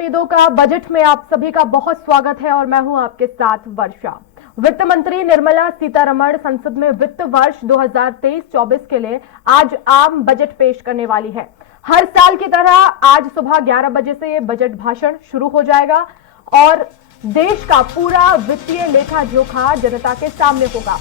उम्मीदों का बजट में आप सभी का बहुत स्वागत है और मैं हूं आपके साथ वर्षा। वित्त मंत्री निर्मला सीतारमण संसद में वित्त वर्ष 2023-24 के लिए आज आम बजट पेश करने वाली है। हर साल की तरह आज सुबह 11 बजे से ये बजट भाषण शुरू हो जाएगा और देश का पूरा वित्तीय लेखा जोखा जनता के सामने होगा।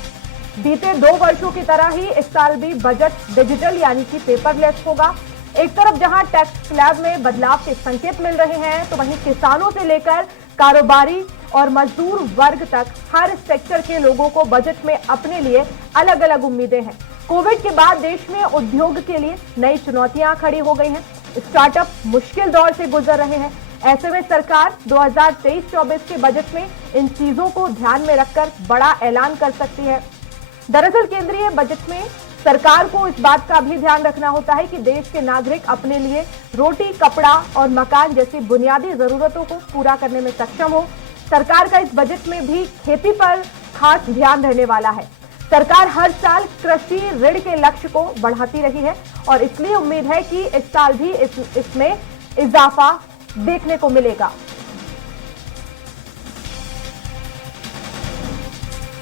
बीते 2 वर्षों की तरह ही इस साल भी बजट डिजिटल यानी कि पेपरलेस होगा। एक तरफ जहां टैक्स स्लैब में बदलाव के संकेत मिल रहे हैं, तो वहीं किसानों से लेकर कारोबारी और मजदूर वर्ग तक हर सेक्टर के लोगों को बजट में अपने लिए अलग अलग उम्मीदें हैं। कोविड के बाद देश में उद्योग के लिए नई चुनौतियां खड़ी हो गई हैं। स्टार्टअप मुश्किल दौर से गुजर रहे हैं। ऐसे में सरकार 2023-24 के बजट में इन चीजों को ध्यान में रखकर बड़ा ऐलान कर सकती है। दरअसल केंद्रीय बजट में सरकार को इस बात का भी ध्यान रखना होता है कि देश के नागरिक अपने लिए रोटी, कपड़ा और मकान जैसी बुनियादी जरूरतों को पूरा करने में सक्षम हो। सरकार का इस बजट में भी खेती पर खास ध्यान रहने वाला है। सरकार हर साल कृषि ऋण के लक्ष्य को बढ़ाती रही है और इसलिए उम्मीद है कि इस साल भी इसमें इजाफा देखने को मिलेगा।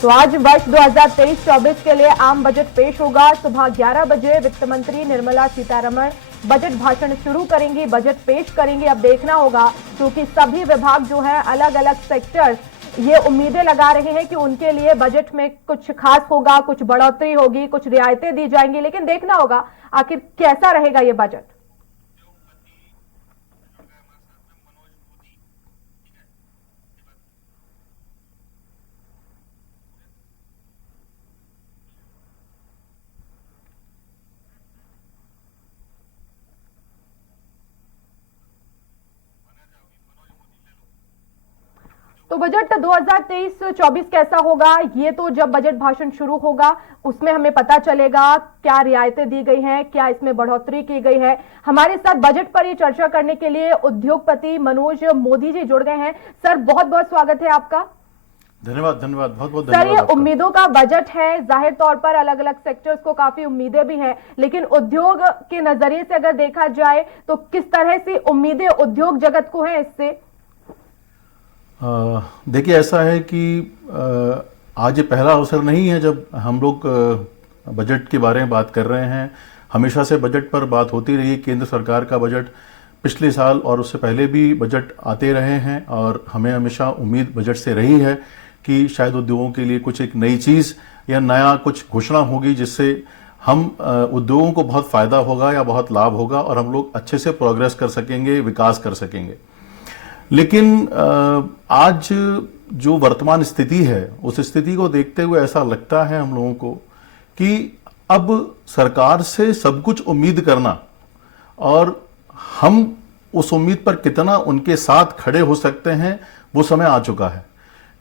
तो आज वर्ष 2023-24 के लिए आम बजट पेश होगा। सुबह 11 बजे वित्त मंत्री निर्मला सीतारमण बजट भाषण शुरू करेंगी, बजट पेश करेंगी। अब देखना होगा क्योंकि सभी विभाग जो है अलग अलग सेक्टर्स ये उम्मीदें लगा रहे हैं कि उनके लिए बजट में कुछ खास होगा, कुछ बढ़ोतरी होगी, कुछ रियायतें दी जाएंगी। लेकिन देखना होगा आखिर कैसा रहेगा ये बजट। तो बजट 2023-24 कैसा होगा, ये तो जब बजट भाषण शुरू होगा उसमें हमें पता चलेगा क्या रियायतें दी गई हैं, क्या इसमें बढ़ोतरी की गई है। हमारे साथ बजट पर ये चर्चा करने के लिए उद्योगपति मनोज मोदी जी जुड़ गए हैं। सर बहुत बहुत स्वागत है आपका। धन्यवाद धन्यवाद, बहुत बहुत धन्यवाद। सर ये उम्मीदों का बजट है, जाहिर तौर पर अलग अलग सेक्टर्स को काफी उम्मीदें भी हैं, लेकिन उद्योग के नजरिए से अगर देखा जाए तो किस तरह से उम्मीदें उद्योग जगत को हैं इससे? देखिए ऐसा है कि आज ये पहला अवसर नहीं है जब हम लोग बजट के बारे में बात कर रहे हैं। हमेशा से बजट पर बात होती रही। केंद्र सरकार का बजट पिछले साल और उससे पहले भी बजट आते रहे हैं और हमें हमेशा उम्मीद बजट से रही है कि शायद उद्योगों के लिए कुछ एक नई चीज़ या नया कुछ घोषणा होगी जिससे हम उद्योगों को बहुत फ़ायदा होगा या बहुत लाभ होगा और हम लोग अच्छे से प्रोग्रेस कर सकेंगे, विकास कर सकेंगे। लेकिन आज जो वर्तमान स्थिति है उस स्थिति को देखते हुए ऐसा लगता है हम लोगों को कि अब सरकार से सब कुछ उम्मीद करना और हम उस उम्मीद पर कितना उनके साथ खड़े हो सकते हैं वो समय आ चुका है।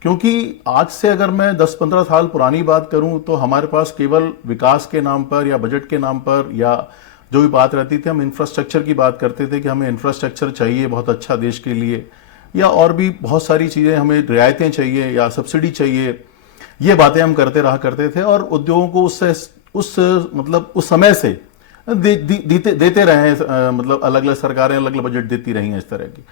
क्योंकि आज से अगर मैं 10-15 साल पुरानी बात करूं तो हमारे पास केवल विकास के नाम पर या बजट के नाम पर या जो भी बात रहती थी हम इंफ्रास्ट्रक्चर की बात करते थे कि हमें इंफ्रास्ट्रक्चर चाहिए बहुत अच्छा देश के लिए, या और भी बहुत सारी चीज़ें, हमें रियायतें चाहिए या सब्सिडी चाहिए, ये बातें हम करते थे और उद्योगों को उस समय से देते रहे हैं। मतलब अलग अलग सरकारें अलग अलग बजट देती रही हैं इस तरह की।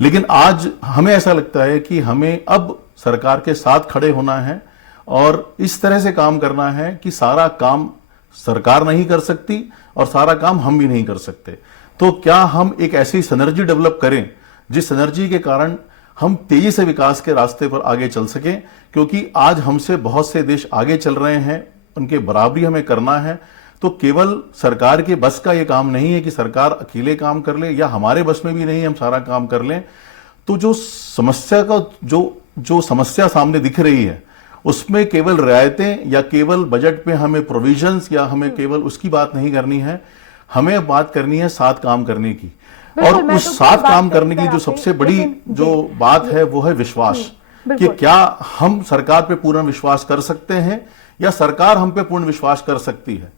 लेकिन आज हमें ऐसा लगता है कि हमें अब सरकार के साथ खड़े होना है और इस तरह से काम करना है कि सारा काम सरकार नहीं कर सकती और सारा काम हम भी नहीं कर सकते। तो क्या हम एक ऐसी सिनर्जी डेवलप करें जिस सिनर्जी के कारण हम तेजी से विकास के रास्ते पर आगे चल सकें, क्योंकि आज हमसे बहुत से देश आगे चल रहे हैं, उनके बराबरी हमें करना है। तो केवल सरकार के बस का ये काम नहीं है कि सरकार अकेले काम कर ले, या हमारे बस में भी नहीं हम सारा काम कर लें। तो जो समस्या का जो समस्या सामने दिख रही है उसमें केवल रियायतें या केवल बजट में हमें प्रोविजंस या हमें केवल उसकी बात नहीं करनी है, हमें बात करनी है साथ काम करने की। और उस साथ काम करने की जो सबसे बड़ी जो बात है वो है विश्वास, कि क्या हम सरकार पे पूर्ण विश्वास कर सकते हैं या सरकार हम पे पूर्ण विश्वास कर सकती है।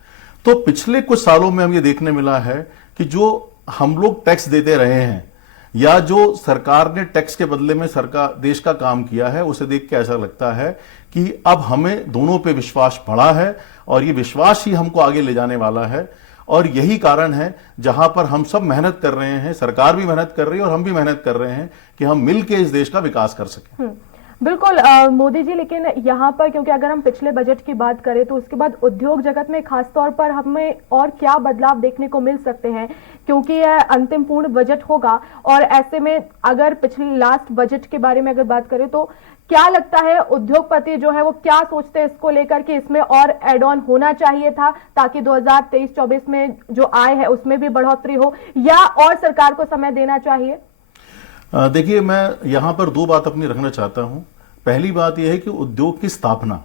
तो पिछले कुछ सालों में हम ये देखने मिला है कि जो हम लोग टैक्स देते रहे हैं या जो सरकार ने टैक्स के बदले में सरकार देश का काम किया है, उसे देख के ऐसा लगता है कि अब हमें दोनों पे विश्वास बढ़ा है और ये विश्वास ही हमको आगे ले जाने वाला है। और यही कारण है जहां पर हम सब मेहनत कर रहे हैं, सरकार भी मेहनत कर रही है और हम भी मेहनत कर रहे हैं कि हम मिलकर इस देश का विकास कर सकें। बिल्कुल मोदी जी, लेकिन यहाँ पर क्योंकि अगर हम पिछले बजट की बात करें तो उसके बाद उद्योग जगत में खास तौर पर हमें और क्या बदलाव देखने को मिल सकते हैं, क्योंकि यह अंतिम पूर्ण बजट होगा और ऐसे में अगर पिछले लास्ट बजट के बारे में अगर बात करें तो क्या लगता है उद्योगपति जो है वो क्या सोचते हैं इसको लेकर कि इसमें और एड ऑन होना चाहिए था ताकि 2023-24 में जो आय है उसमें भी बढ़ोतरी हो, या और सरकार को समय देना चाहिए? देखिए, मैं यहां पर दो बात अपनी रखना चाहता हूं। पहली बात यह है कि उद्योग की स्थापना,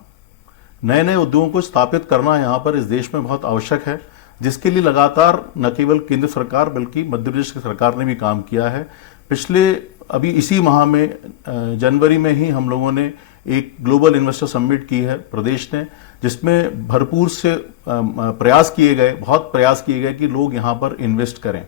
नए नए उद्योगों को स्थापित करना यहां पर इस देश में बहुत आवश्यक है, जिसके लिए लगातार न केवल केंद्र सरकार बल्कि मध्य प्रदेश की सरकार ने भी काम किया है। पिछले अभी इसी माह में जनवरी में ही हम लोगों ने एक ग्लोबल इन्वेस्टर समिट की है प्रदेश ने, जिसमें भरपूर से प्रयास किए गए, बहुत प्रयास किए गए कि लोग यहां पर इन्वेस्ट करें।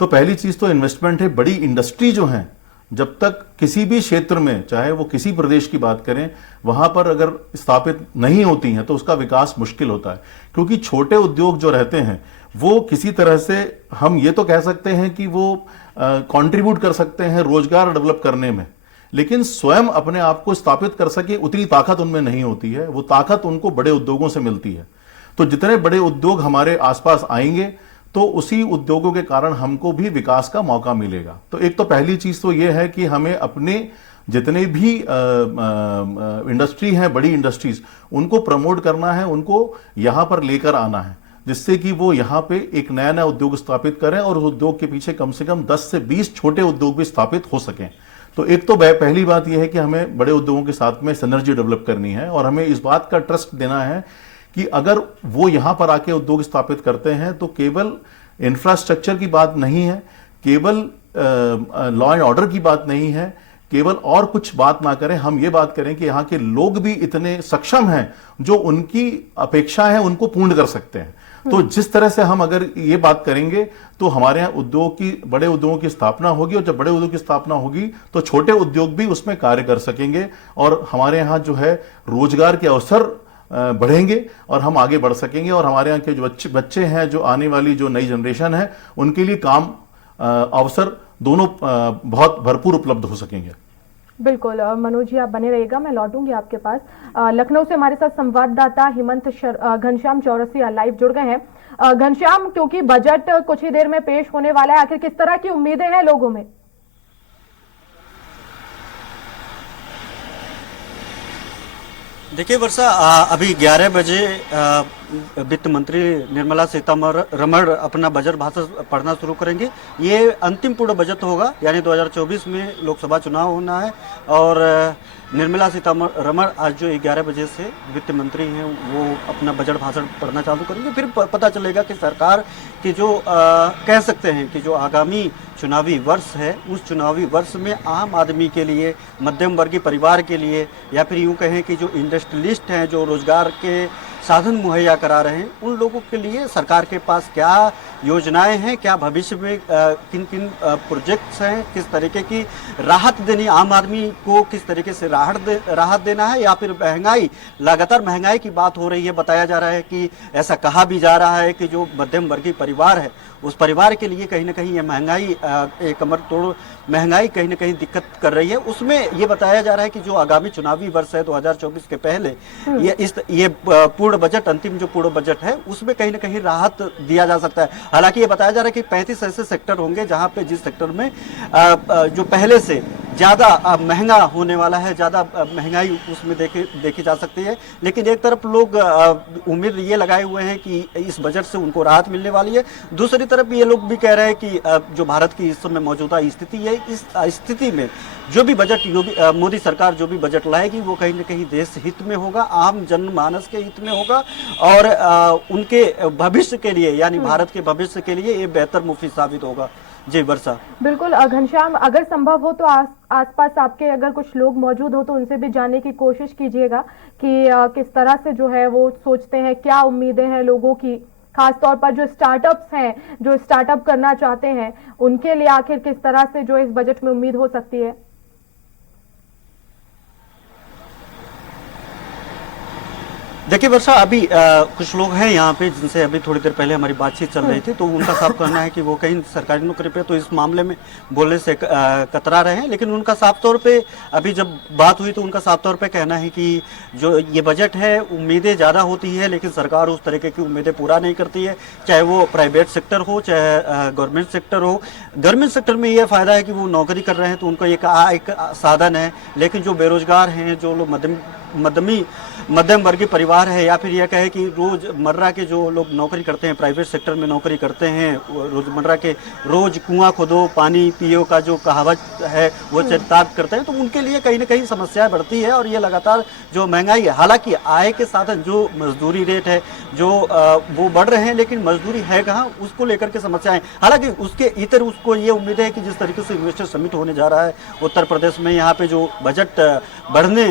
तो पहली चीज तो इन्वेस्टमेंट है। बड़ी इंडस्ट्री जो है, जब तक किसी भी क्षेत्र में, चाहे वो किसी प्रदेश की बात करें, वहां पर अगर स्थापित नहीं होती हैं तो उसका विकास मुश्किल होता है, क्योंकि छोटे उद्योग जो रहते हैं वो किसी तरह से, हम ये तो कह सकते हैं कि वो कंट्रीब्यूट कर सकते हैं रोजगार डेवलप करने में, लेकिन स्वयं अपने आप को स्थापित कर सके उतनी ताकत उनमें नहीं होती है। वो ताकत उनको बड़े उद्योगों से मिलती है। तो जितने बड़े उद्योग हमारे आसपास आएंगे तो उसी उद्योगों के कारण हमको भी विकास का मौका मिलेगा। तो एक तो पहली चीज तो यह है कि हमें अपने जितने भी इंडस्ट्री हैं, बड़ी इंडस्ट्रीज, उनको प्रमोट करना है, उनको यहां पर लेकर आना है, जिससे कि वो यहां पे एक नया नया उद्योग स्थापित करें और उस उद्योग के पीछे कम से कम 10 से 20 छोटे उद्योग भी स्थापित हो सकें। तो एक तो पहली बात यह है कि हमें बड़े उद्योगों के साथ में सिनर्जी डेवलप करनी है और हमें इस बात का ट्रस्ट देना है कि अगर वो यहां पर आके उद्योग स्थापित करते हैं तो केवल इंफ्रास्ट्रक्चर की बात नहीं है, केवल लॉ एंड ऑर्डर की बात नहीं है, केवल और कुछ बात ना करें, हम ये बात करें कि यहाँ के लोग भी इतने सक्षम हैं जो उनकी अपेक्षा है उनको पूर्ण कर सकते हैं। तो जिस तरह से हम अगर ये बात करेंगे तो हमारे यहाँ उद्योग की, बड़े उद्योगों की स्थापना होगी, और जब बड़े उद्योग की स्थापना होगी तो छोटे उद्योग भी उसमें कार्य कर सकेंगे और हमारे यहाँ जो है रोजगार के अवसर बढ़ेंगे और हम आगे बढ़ सकेंगे। और हमारे यहाँ के जो बच्चे हैं, जो आने वाली जो नई जनरेशन है, उनके लिए काम अवसर दोनों बहुत भरपूर उपलब्ध हो सकेंगे। बिल्कुल मनोज जी, आप बने रहिएगा, मैं लौटूंगी आपके पास। लखनऊ से हमारे साथ संवाददाता हेमंत घनश्याम चौरसिया लाइव जुड़ गए हैं। घनश्याम, क्योंकि बजट कुछ ही देर में पेश होने वाला है, आखिर किस तरह की उम्मीदें हैं लोगों में? देखिए वर्षा, अभी 11 बजे वित्त मंत्री निर्मला सीतारमण अपना बजट भाषण पढ़ना शुरू करेंगे। ये अंतिम पूर्ण बजट होगा, यानी 2024 में लोकसभा चुनाव होना है और निर्मला सीतारमण आज जो 11 बजे से वित्त मंत्री हैं वो अपना बजट भाषण पढ़ना चालू करेंगे। फिर पता चलेगा कि सरकार की जो कह सकते हैं कि जो आगामी चुनावी वर्ष है, उस चुनावी वर्ष में आम आदमी के लिए, मध्यम वर्गीय परिवार के लिए, या फिर यूँ कहें कि जो इंडस्ट्रियलिस्ट हैं, जो रोजगार के साधन मुहैया करा रहे हैं, उन लोगों के लिए सरकार के पास क्या योजनाएं हैं, क्या भविष्य में किन किन प्रोजेक्ट्स हैं, किस तरीके की राहत देनी, आम आदमी को किस तरीके से राहत देना है, या फिर महंगाई, लगातार महंगाई की बात हो रही है। बताया जा रहा है कि ऐसा कहा भी जा रहा है कि जो मध्यम वर्गीय परिवार है, उस परिवार के लिए कहीं ना कहीं ये महंगाई, कमर तोड़ महंगाई कहीं ना कहीं दिक्कत कर रही है। उसमें ये बताया जा रहा है कि जो आगामी चुनावी वर्ष है 2024 के पहले ये पूर्ण बजट, अंतिम जो पूर्ण बजट है, उसमें कहीं ना कहीं राहत दिया जा सकता है। हालांकि ये बताया जा रहा है कि 35 ऐसे सेक्टर होंगे जहां पे, जिस सेक्टर में जो पहले से ज्यादा महंगा होने वाला है, ज्यादा महंगाई उसमें देखी जा सकती है। लेकिन एक तरफ लोग उम्मीद ये लगाए हुए हैं कि इस बजट से उनको राहत मिलने वाली है, दूसरी तरफ ये लोग भी कह रहे हैं कि जो भारत की इस समय मौजूदा स्थिति है, इस स्थिति में जो भी बजट मोदी सरकार जो भी बजट लाएगी वो कहीं ना कहीं देश हित में होगा, आम जनमानस के हित में होगा और उनके भविष्य के लिए, यानी भारत के भविष्य के लिए ये बेहतर मुफीद साबित होगा। जी वर्षा। बिल्कुल घनश्याम, अगर संभव हो तो आसपास आपके अगर कुछ लोग मौजूद हो तो उनसे भी जानने की कोशिश कीजिएगा कि किस तरह से जो है वो सोचते हैं, क्या उम्मीदें हैं लोगों की, खास तौर पर जो स्टार्टअप्स हैं, जो स्टार्टअप करना चाहते हैं, उनके लिए आखिर किस तरह से जो इस बजट में उम्मीद हो सकती है। देखिए वर्षा, अभी कुछ लोग हैं यहाँ पे जिनसे अभी थोड़ी देर पहले हमारी बातचीत चल रही थी, तो उनका साफ कहना है कि वो कहीं सरकारी नौकरी पे तो इस मामले में बोलने से कतरा रहे हैं, लेकिन उनका साफ तौर पे अभी जब बात हुई तो उनका साफ तौर पे कहना है कि जो ये बजट है उम्मीदें ज़्यादा होती है लेकिन सरकार उस तरीके की उम्मीदें पूरा नहीं करती है, चाहे वो प्राइवेट सेक्टर हो चाहे गवर्नमेंट सेक्टर हो। गवर्नमेंट सेक्टर में ये फायदा है कि वो नौकरी कर रहे हैं तो उनको एक साधन है, लेकिन जो बेरोजगार हैं, जो लोग मध्यम वर्गीय परिवार है, या फिर यह कहे कि रोजमर्रा के जो लोग नौकरी करते हैं, प्राइवेट सेक्टर में नौकरी करते हैं, रोजमर्रा के रोज कुआं खोदो पानी पियो का जो कहावत है वो चरितार्थ करते हैं, तो उनके लिए कहीं ना कहीं समस्याएं बढ़ती है। और ये लगातार जो महंगाई है, हालांकि आय के साधन जो मजदूरी रेट है जो वो बढ़ रहे हैं, लेकिन मजदूरी है कहाँ, उसको लेकर के समस्याएं। हालांकि उसके इतर उसको ये उम्मीद है कि जिस तरीके से इन्वेस्टर समिट होने जा रहा है उत्तर प्रदेश में, यहाँ पे जो बजट बढ़ने,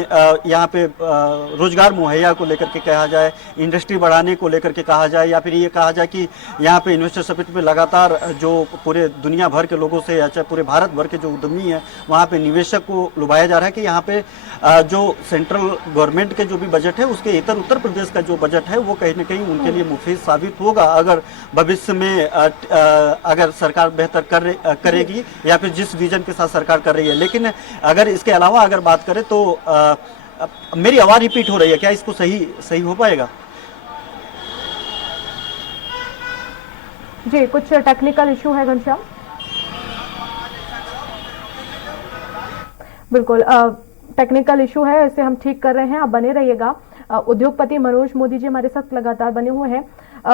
यहाँ पे रोजगार मुहैया को लेकर के कहा जाए, इंडस्ट्री बढ़ाने को लेकर के कहा जाए, या फिर ये कहा जाए कि यहाँ पे इन्वेस्टर समिट में लगातार जो पूरे दुनिया भर के लोगों से या चाहे पूरे भारत भर के जो उद्यमी है वहाँ पे निवेशक को लुभाया जा रहा है कि यहाँ पे जो सेंट्रल गवर्नमेंट के जो भी बजट है उसके इतर उत्तर प्रदेश का जो बजट है वो कहीं ना कहीं उनके लिए मुफीद साबित होगा, अगर भविष्य में अगर सरकार बेहतर करेगी या फिर जिस विजन के साथ सरकार कर रही है। लेकिन अगर इसके अलावा अगर बात करें तो मेरी आवाज रिपीट हो रही है क्या, इसको सही हो पाएगा? जी, कुछ टेक्निकल इशू है घनश्याम। बिल्कुल टेक्निकल इशू है, इसे हम ठीक कर रहे हैं, आप बने रहिएगा। उद्योगपति मनोज मोदी जी हमारे साथ लगातार बने हुए हैं।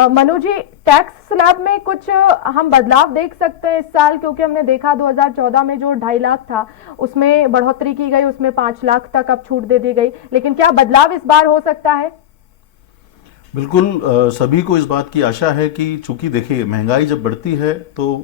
मनोज जी, टैक्स स्लैब में कुछ हम बदलाव देख सकते हैं इस साल, क्योंकि हमने देखा 2014 में जो 2.5 लाख था उसमें बढ़ोतरी की गई, उसमें 5 लाख तक अब छूट दे दी गई, लेकिन क्या बदलाव इस बार हो सकता है? बिल्कुल, सभी को इस बात की आशा है कि चूंकि देखिए महंगाई जब बढ़ती है तो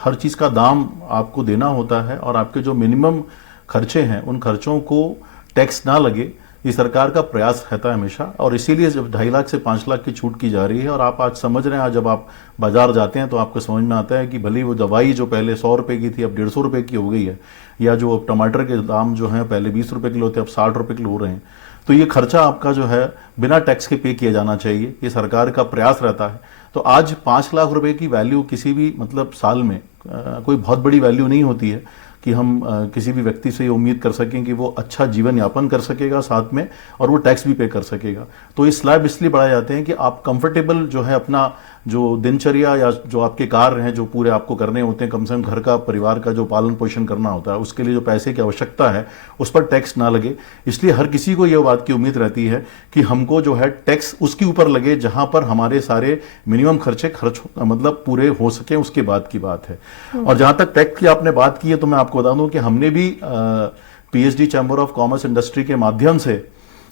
हर चीज का दाम आपको देना होता है और आपके जो मिनिमम खर्चे हैं उन खर्चों को टैक्स ना लगे, ये सरकार का प्रयास रहता है हमेशा। और इसीलिए जब 2.5 लाख से 5 लाख की छूट की जा रही है, और आप आज समझ रहे हैं, आज जब आप बाजार जाते हैं तो आपको समझ में आता है कि भले वो दवाई जो पहले 100 रुपए की थी अब 150 रुपए की हो गई है, या जो टमाटर के दाम जो हैं पहले 20 रुपए किलो थे अब 60 रुपए किलो हो रहे हैं, तो ये खर्चा आपका जो है बिना टैक्स के पे किया जाना चाहिए, ये सरकार का प्रयास रहता है। तो आज 5 लाख रुपए की वैल्यू किसी भी मतलब साल में कोई बहुत बड़ी वैल्यू नहीं होती है कि हम किसी भी व्यक्ति से ये उम्मीद कर सकें कि वो अच्छा जीवन यापन कर सकेगा साथ में और वो टैक्स भी पे कर सकेगा। तो ये स्लैब इसलिए बढ़ाए जाते हैं कि आप कंफर्टेबल जो है अपना जो दिनचर्या या जो आपके कार्य हैं जो पूरे आपको करने होते हैं, कम से कम घर का परिवार का जो पालन पोषण करना होता है उसके लिए जो पैसे की आवश्यकता है उस पर टैक्स ना लगे। इसलिए हर किसी को यह बात की उम्मीद रहती है कि हमको जो है टैक्स उसके ऊपर लगे जहां पर हमारे सारे मिनिमम खर्च मतलब पूरे हो सके, उसके बाद की बात है। और जहां तक टैक्स की आपने बात की है तो मैं आपको बता दूं कि हमने भी PhD chamber of commerce industry के माध्यम से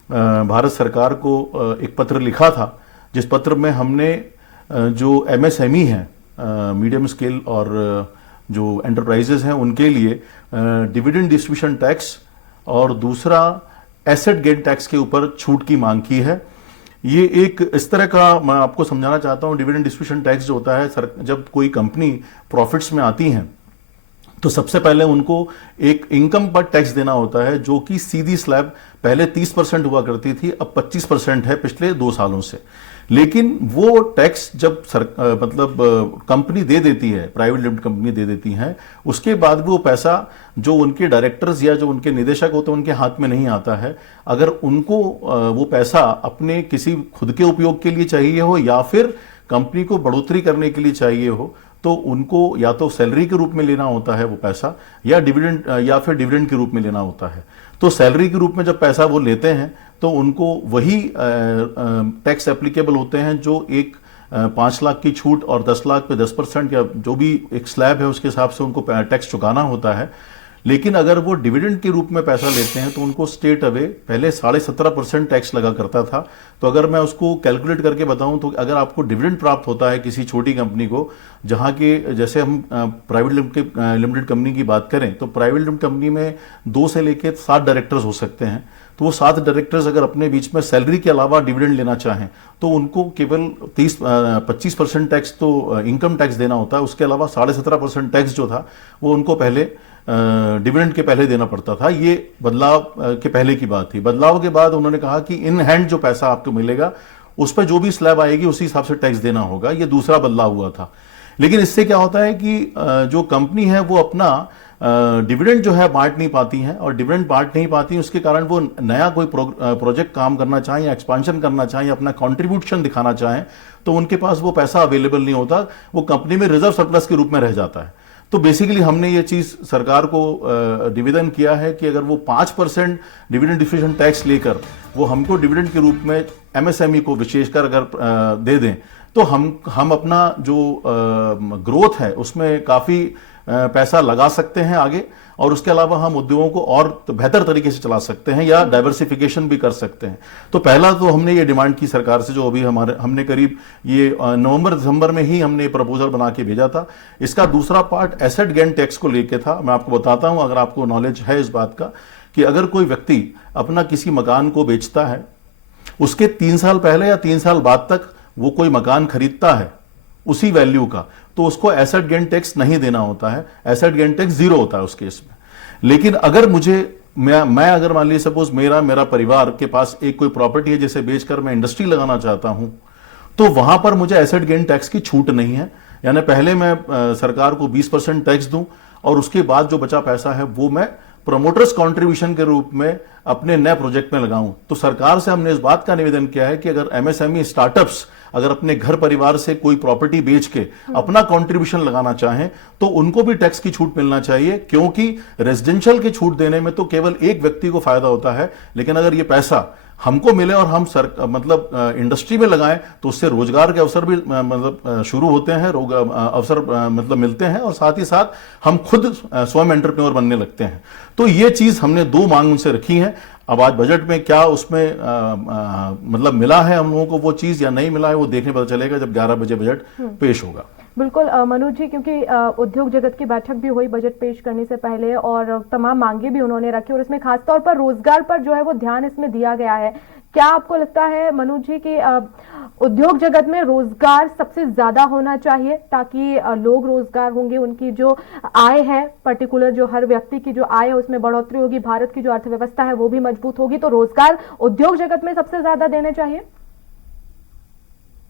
भारत सरकार को एक पत्र लिखा था, जिस पत्र में हमने जो एमएसएमई हैं, मीडियम स्केल और जो एंटरप्राइजेस हैं उनके लिए डिविडेंड डिस्ट्रीब्यूशन टैक्स और दूसरा एसेट गेन टैक्स के ऊपर छूट की मांग की है। ये एक इस तरह का मैं आपको समझाना चाहता हूं, डिविडेंड डिस्ट्रीब्यूशन टैक्स जो होता है जब कोई कंपनी प्रॉफिट्स में आती है तो सबसे पहले उनको एक इनकम पर टैक्स देना होता है, जो कि सीधी स्लैब पहले 30% हुआ करती थी, अब 25% है पिछले 2 सालों से। लेकिन वो टैक्स जब मतलब कंपनी दे देती है, प्राइवेट लिमिटेड कंपनी दे देती है, उसके बाद भी वो पैसा जो उनके डायरेक्टर्स या जो उनके निदेशक होते हैं उनके हाथ में नहीं आता है। अगर उनको वो पैसा अपने किसी खुद के उपयोग के लिए चाहिए हो या फिर कंपनी को बढ़ोतरी करने के लिए चाहिए हो, तो उनको या तो सैलरी के रूप में लेना होता है वो पैसा, या डिविडेंड या फिर डिविडेंड के रूप में लेना होता है। तो सैलरी के रूप में जब पैसा वो लेते हैं तो उनको वही टैक्स एप्लीकेबल होते हैं जो एक 5 लाख की छूट और 10 लाख पे 10% या जो भी एक स्लैब है उसके हिसाब से उनको टैक्स चुकाना होता है। लेकिन अगर वो डिविडेंड के रूप में पैसा लेते हैं तो उनको स्टेट अवे पहले 17.5% टैक्स लगा करता था। तो अगर मैं उसको कैलकुलेट करके बताऊं तो अगर आपको डिविडेंड प्राप्त होता है किसी छोटी कंपनी को, जहां के जैसे हम प्राइवेट लिमिटेड कंपनी की बात करें तो प्राइवेट लिमिटेड कंपनी में 2 से लेकर 7 डायरेक्टर्स हो सकते हैं, तो वो 7 डायरेक्टर्स अगर अपने बीच में सैलरी के अलावा डिविडेंड लेना चाहें तो उनको केवल 25% टैक्स तो इनकम टैक्स देना होता है, उसके अलावा 17.5% टैक्स जो था वो उनको पहले डिविडेंड के पहले देना पड़ता था। ये बदलाव के पहले की बात थी। बदलाव के बाद उन्होंने कहा कि इन हैंड जो पैसा आपको मिलेगा उस पर जो भी स्लैब आएगी उसी हिसाब से टैक्स देना होगा। ये दूसरा बदलाव हुआ था। लेकिन इससे क्या होता है कि जो कंपनी है वो अपना डिविडेंड जो है बांट नहीं पाती हैं, और डिविडेंड बांट नहीं पाती, उसके कारण वो नया कोई प्रोजेक्ट काम करना चाहें या एक्सपांशन करना चाहें, अपना कंट्रीब्यूशन दिखाना चाहें, तो उनके पास वो पैसा अवेलेबल नहीं होता, वो कंपनी में रिजर्व सरप्लस के रूप में रह जाता है। तो बेसिकली हमने ये चीज सरकार को निवेदन किया है कि अगर वो 5% डिविडेंड डिफिशन टैक्स लेकर वो हमको डिविडेंड के रूप में एमएसएमई को विशेषकर अगर दे दें तो हम अपना जो ग्रोथ है उसमें काफी पैसा लगा सकते हैं आगे, और उसके अलावा हम उद्योगों को और बेहतर तरीके से चला सकते हैं या डाइवर्सिफिकेशन भी कर सकते हैं। तो पहला तो हमने ये डिमांड की सरकार से, जो अभी हमने करीब ये नवंबर दिसंबर में ही हमने प्रपोजल बना के भेजा था। इसका दूसरा पार्ट एसेट गेन टैक्स को लेके था। मैं आपको बताता हूं, अगर आपको नॉलेज है इस बात का, कि अगर कोई व्यक्ति अपना किसी मकान को बेचता है, उसके 3 साल पहले या 3 साल बाद तक वो कोई मकान खरीदता है उसी वैल्यू का, तो उसको एसेट गेन टैक्स नहीं देना होता है। एसेट गेन टैक्स 0 होता है उस केस में। लेकिन अगर मैं अगर मान लीजिए सपोज मेरा परिवार के पास एक कोई प्रॉपर्टी है जिसे बेचकर मैं इंडस्ट्री लगाना चाहता हूं, तो वहां पर मुझे एसेट गेन टैक्स की छूट नहीं है। यानी पहले मैं सरकार को 20% टैक्स दूं और उसके बाद जो बचा पैसा है वो मैं प्रोमोटर्स कंट्रीब्यूशन के रूप में अपने नए प्रोजेक्ट में लगाऊं। तो सरकार से हमने इस बात का निवेदन किया है कि अगर एमएसएमई स्टार्टअप्स अगर अपने घर परिवार से कोई प्रॉपर्टी बेच के अपना कंट्रीब्यूशन लगाना चाहें तो उनको भी टैक्स की छूट मिलना चाहिए, क्योंकि रेजिडेंशियल की छूट देने में तो केवल एक व्यक्ति को फायदा होता है, लेकिन अगर ये पैसा हमको मिले और हम इंडस्ट्री में लगाएं तो उससे रोजगार के अवसर भी शुरू होते हैं, अवसर मिलते हैं, और साथ ही साथ हम खुद स्वयं एंटरप्रेन्योर बनने लगते हैं। तो ये चीज हमने 2 मांग उनसे रखी है। अब आज बजट में क्या उसमें मिला है हम लोगों को वो चीज या नहीं मिला है, वो देखने पता चलेगा जब 11 बजे बजट पेश होगा। बिल्कुल मनोज जी, क्योंकि उद्योग जगत की बैठक भी हुई बजट पेश करने से पहले और तमाम मांगे भी उन्होंने रखी, और इसमें खासतौर पर रोजगार पर जो है वो ध्यान इसमें दिया गया है। क्या आपको लगता है मनोज जी कि उद्योग जगत में रोजगार सबसे ज्यादा होना चाहिए ताकि लोग रोजगार होंगे, उनकी जो आय है पर्टिकुलर, जो हर व्यक्ति की जो आय है उसमें बढ़ोतरी होगी, भारत की जो अर्थव्यवस्था है वो भी मजबूत होगी, तो रोजगार उद्योग जगत में सबसे ज्यादा देने चाहिए?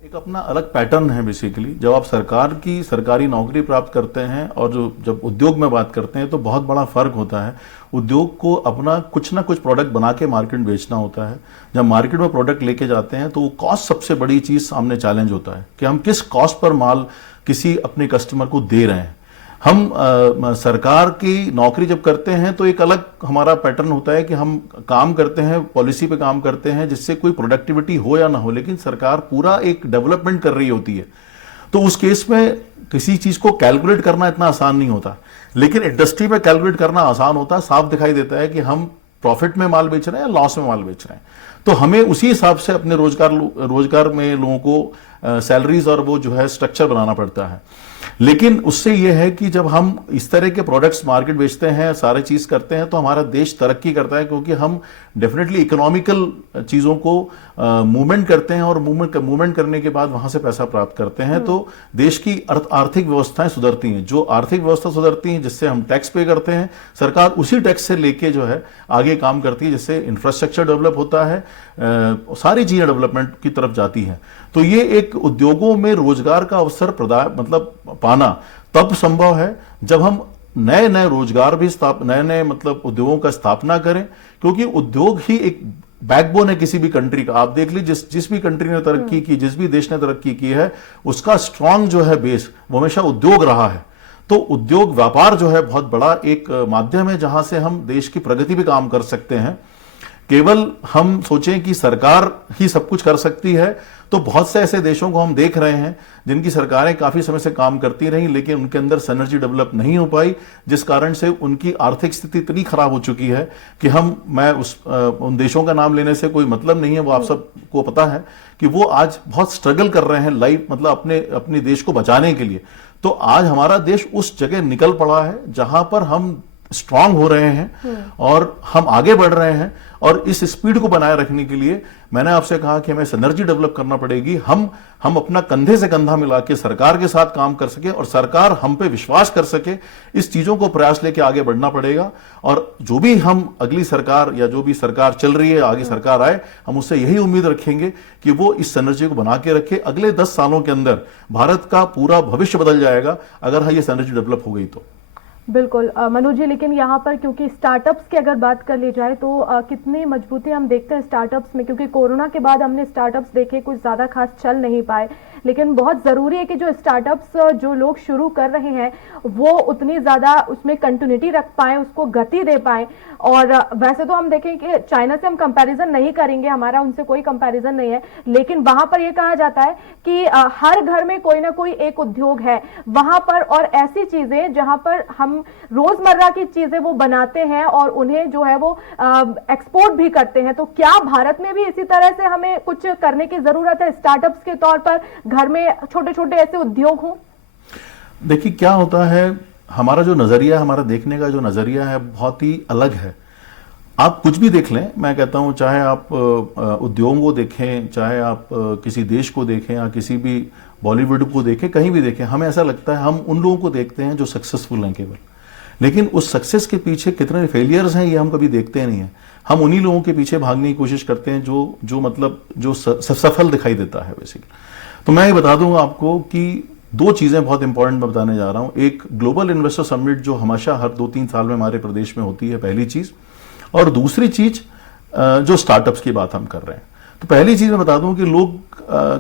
एक अपना अलग पैटर्न है बेसिकली। जब आप सरकारी नौकरी प्राप्त करते हैं और जब उद्योग में बात करते हैं तो बहुत बड़ा फर्क होता है। उद्योग को अपना कुछ ना कुछ प्रोडक्ट बना के मार्केट में बेचना होता है। जब मार्केट में प्रोडक्ट लेके जाते हैं तो वो कॉस्ट सबसे बड़ी चीज सामने चैलेंज होता है कि हम किस कॉस्ट पर माल किसी अपने कस्टमर को दे रहे हैं। हम सरकार की नौकरी जब करते हैं तो एक अलग हमारा पैटर्न होता है कि हम काम करते हैं, पॉलिसी पे काम करते हैं जिससे कोई प्रोडक्टिविटी हो या ना हो, लेकिन सरकार पूरा एक डेवलपमेंट कर रही होती है। तो उस केस में किसी चीज को कैलकुलेट करना इतना आसान नहीं होता, लेकिन इंडस्ट्री में कैलकुलेट करना आसान होता है। साफ दिखाई देता है कि हम प्रॉफिट में माल बेच रहे हैं या लॉस में माल बेच रहे हैं। तो हमें उसी हिसाब से अपने रोजगार में लोगों को सैलरीज और वो जो है स्ट्रक्चर बनाना पड़ता है। लेकिन उससे यह है कि जब हम इस तरह के प्रोडक्ट्स मार्केट बेचते हैं, सारे चीज करते हैं, तो हमारा देश तरक्की करता है, क्योंकि हम डेफिनेटली इकोनॉमिकल चीजों को मूवमेंट करते हैं और मूवमेंट करने के बाद वहां से पैसा प्राप्त करते हैं। तो देश की आर्थिक व्यवस्थाएं सुधरती हैं। जो आर्थिक व्यवस्था सुधरती है जिससे हम टैक्स पे करते हैं, सरकार उसी टैक्स से लेके जो है आगे काम करती है, जिससे इंफ्रास्ट्रक्चर डेवलप होता है, सारी चीजें डेवलपमेंट की तरफ जाती हैं। तो ये एक उद्योगों में रोजगार का अवसर पाना तब संभव है जब हम नए नए रोजगार भी नए उद्योगों का स्थापना करें, क्योंकि उद्योग ही एक बैकबोन है किसी भी कंट्री का। आप देख लीजिए जिस भी कंट्री ने तरक्की की, जिस भी देश ने तरक्की की है, उसका स्ट्रांग जो है बेस वो हमेशा उद्योग रहा है। तो उद्योग व्यापार जो है बहुत बड़ा एक माध्यम है जहां से हम देश की प्रगति भी काम कर सकते हैं। केवल हम सोचें कि सरकार ही सब कुछ कर सकती है, तो बहुत से ऐसे देशों को हम देख रहे हैं जिनकी सरकारें काफी समय से काम करती रहीं, लेकिन उनके अंदर सिनर्जी डेवलप नहीं हो पाई, जिस कारण से उनकी आर्थिक स्थिति इतनी खराब हो चुकी है कि मैं उन देशों का नाम लेने से कोई मतलब नहीं है। वो आप सबको पता है कि वो आज बहुत स्ट्रगल कर रहे हैं लाइफ अपने देश को बचाने के लिए। तो आज हमारा देश उस जगह निकल पड़ा है जहां पर हम स्ट्रांग हो रहे हैं और हम आगे बढ़ रहे हैं। और इस स्पीड को बनाए रखने के लिए मैंने आपसे कहा कि हमें सिनर्जी डेवलप करना पड़ेगी। हम अपना कंधे से कंधा मिला के सरकार के साथ काम कर सके और सरकार हम पे विश्वास कर सके, इस चीजों को प्रयास लेके आगे बढ़ना पड़ेगा। और जो भी हम अगली सरकार या जो भी सरकार चल रही है, आगे सरकार आए, हम उससे यही उम्मीद रखेंगे कि वो इस सिनर्जी को बना के रखे। अगले 10 सालों के अंदर भारत का पूरा भविष्य बदल जाएगा अगर ये सिनर्जी डेवलप हो गई तो। बिल्कुल मनोज जी, लेकिन यहाँ पर क्योंकि स्टार्टअप्स की अगर बात कर ली जाए तो कितनी मजबूती हम देखते हैं स्टार्टअप्स में, क्योंकि कोरोना के बाद हमने स्टार्टअप्स देखे कुछ ज़्यादा खास चल नहीं पाए, लेकिन बहुत ज़रूरी है कि जो स्टार्टअप्स जो लोग शुरू कर रहे हैं वो उतनी ज़्यादा उसमें कंटिन्यूटी रख पाएँ, उसको गति दे पाएँ। और वैसे तो हम देखें कि चाइना से हम कंपैरिजन नहीं करेंगे, हमारा उनसे कोई कंपैरिजन नहीं है, लेकिन वहां पर यह कहा जाता है कि हर घर में कोई ना कोई एक उद्योग है वहां पर, और ऐसी चीजें जहां पर हम रोजमर्रा की चीजें वो बनाते हैं और उन्हें जो है वो एक्सपोर्ट भी करते हैं। तो क्या भारत में भी इसी तरह से हमें कुछ करने की जरूरत है स्टार्टअप्स के तौर पर, घर में छोटे छोटे ऐसे उद्योग हों? देखिए क्या होता है, हमारा जो नजरिया, हमारा देखने का जो नजरिया है बहुत ही अलग है। आप कुछ भी देख लें, मैं कहता हूं, चाहे आप उद्योग को देखें, चाहे आप किसी देश को देखें या किसी भी बॉलीवुड को देखें, कहीं भी देखें, हमें ऐसा लगता है हम उन लोगों को देखते हैं जो सक्सेसफुल हैं केवल, लेकिन उस सक्सेस के पीछे कितने फेलियर्स हैं ये हम कभी देखते नहीं है। हम उन्हीं लोगों के पीछे भागने की कोशिश करते हैं जो मतलब जो सफल दिखाई देता है बेसिकली। तो मैं ये बता दूंगा आपको कि 2 चीजें बहुत इंपॉर्टेंट मैं बताने जा रहा हूं। एक ग्लोबल इन्वेस्टर समिट जो हमेशा हर 2-3 साल में हमारे प्रदेश में होती है, पहली चीज। और दूसरी चीज जो स्टार्टअप्स की बात हम कर रहे हैं। तो पहली चीज मैं बता दूं कि लोग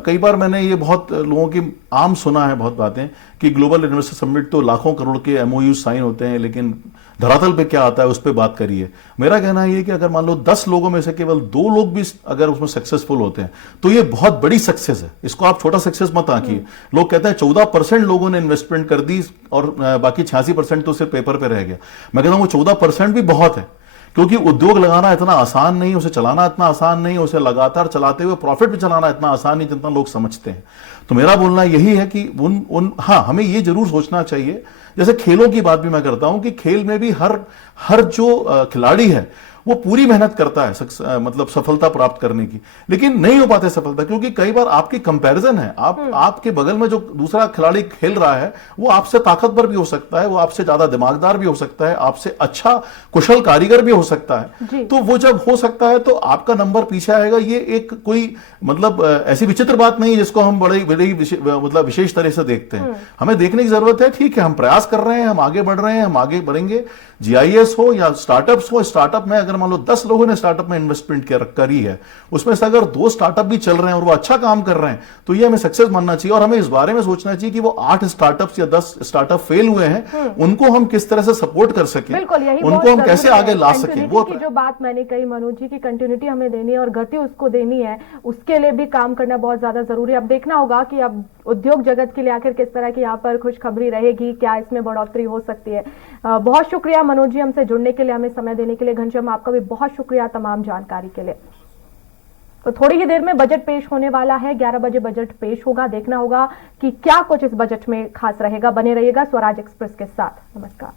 कई बार मैंने ये बहुत लोगों की आम सुना है बहुत बातें कि ग्लोबल इन्वेस्टर समिट तो लाखों करोड़ के एमओयू साइन होते हैं, लेकिन धरातल पे क्या आता है उस पर बात करिए। मेरा कहना ये कि अगर मान लो 10 लोगों में से केवल 2 लोग भी अगर उसमें सक्सेसफुल होते हैं तो ये बहुत बड़ी सक्सेस है। इसको आप छोटा सक्सेस मत आंकिए। लोग कहते हैं 14% लोगों ने इन्वेस्टमेंट कर दी और बाकी 86% तो सिर्फ पेपर पे रह गया। मैं कहता हूं वो 14% भी बहुत है, क्योंकि उद्योग लगाना इतना आसान नहीं, उसे चलाना इतना आसान नहीं, उसे लगातार चलाते हुए प्रॉफिट भी चलाना इतना आसान नहीं जितना लोग समझते हैं। तो मेरा बोलना यही है कि हमें ये जरूर सोचना चाहिए, जैसे खेलों की बात भी मैं करता हूं कि खेल में भी हर जो खिलाड़ी है वो पूरी मेहनत करता है मतलब सफलता प्राप्त करने की, लेकिन नहीं हो पाते सफलता, क्योंकि कई बार आपकी कंपैरिजन है। आपके बगल में जो दूसरा खिलाड़ी खेल रहा है वो आपसे ताकतवर भी हो सकता है, वो आपसे ज्यादा दिमागदार भी हो सकता है, आपसे अच्छा कुशल कारीगर भी हो सकता है। तो वो जब हो सकता है तो आपका नंबर पीछे आएगा। ये एक कोई मतलब ऐसी विचित्र बात नहीं है जिसको हम बड़ी मतलब विशेष तरह से देखते हैं। हमें देखने की जरूरत है, ठीक है, हम प्रयास कर रहे हैं, हम आगे बढ़ रहे हैं, हम आगे बढ़ेंगे। जीआईएस हो या स्टार्टअप्स हो, स्टार्टअप में अगर मान लो 10 लोगों ने स्टार्टअप में इन्वेस्टमेंट करी है, उसमें से अगर 2 स्टार्टअप भी चल रहे हैं और वो अच्छा काम कर रहे हैं तो ये हमें सक्सेस मानना चाहिए। और हमें इस बारे में सोचना चाहिए कि वो 8 स्टार्टअप्स या 10 स्टार्टअप फेल हुए हैं, उनको हम किस तरह से सपोर्ट कर सकें, उनको हम कैसे आगे ला सकें। वो जो बात मैंने कही मनोज जी की कंटिन्यूटी हमें देनी है और गति उसको देनी है, उसके लिए भी काम करना बहुत ज्यादा जरूरी है। अब देखना होगा कि अब उद्योग जगत के लिए आखिर किस तरह की यहाँ पर खुशखबरी रहेगी, क्या इसमें बढ़ोतरी हो सकती है। बहुत शुक्रिया मनोज जी हमसे जुड़ने के लिए, हमें समय देने के लिए। घनश्याम आपका भी बहुत शुक्रिया तमाम जानकारी के लिए। तो थोड़ी ही देर में बजट पेश होने वाला है, 11 बजे बजट पेश होगा। देखना होगा कि क्या कुछ इस बजट में खास रहेगा। बने रहिएगा स्वराज एक्सप्रेस के साथ। नमस्कार।